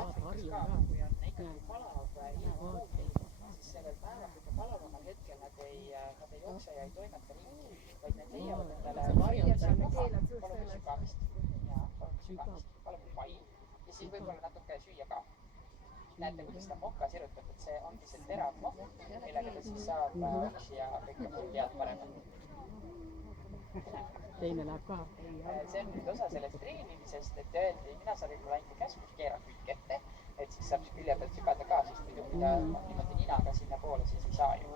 Aafrikas ka, kui on ikkagi palav ilmakoog, siis sellel päeval, kui ta palaval hetkel nad ei jookse ja ei toimeta ringi, vaid need leiavad endale varjenduse koha. Palun sügavist. Jaa, palun sügavist. Palun pai. Ja siis võib-olla natuke süüa ka. Näete, kuidas seda mokka sirutatud, see ongi see terav mokk, millega ta siis saab üksi ja kõike muud head paremat. Teine läheb ka. See on nüüd osa sellest treenimisest, et öeldi, mina saan võib-olla ainult käskus keera külg ette, et siis saab külje pealt sügada ka, sest muidu kui ta niimoodi ninaga sinna poole, siis ei saa ju.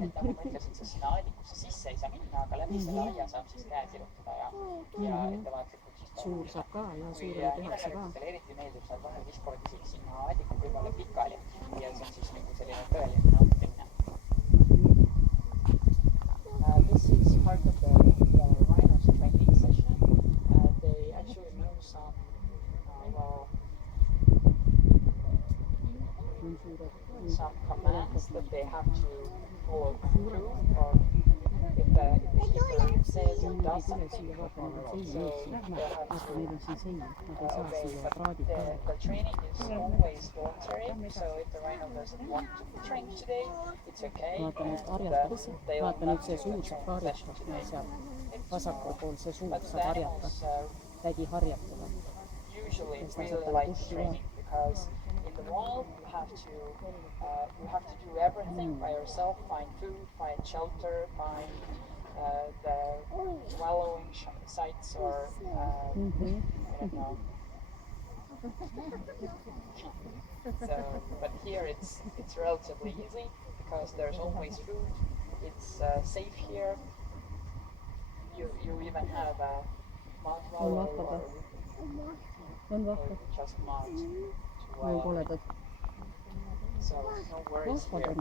Et nagu ma ütlesin, siis sinna aedikusse sisse ei saa minna, aga läbi selle aia saab siis käe sirutada ja ettevaatlikult siis suur saab ka ja suur tehakse ka. Eriti meeldib, seal vahel viskavad isegi sinna aediku kõrvale pikali ja see on siis nagu selline tõeline nautimine. This is part of the rhinos training session. They actually know some commands that they have to follow through, or if the keeper says or does something, so they have to obey. But the training is always voluntary, so if the rhino doesn't want to be trained today, it's okay. Vaata nüüd harjatakse, vaata nüüd see suur saab harjatada seal vasakul pool, see suur saab harjata, tädi harjatada. Usually really like training because in the wild you have to do everything by yourself, find food, find shelter, find the wallowing sites or I don't know. So, but here it's relatively easy because there's always food. It's safe here. You even have a marshmallow or just mud to koledad. so no worries here.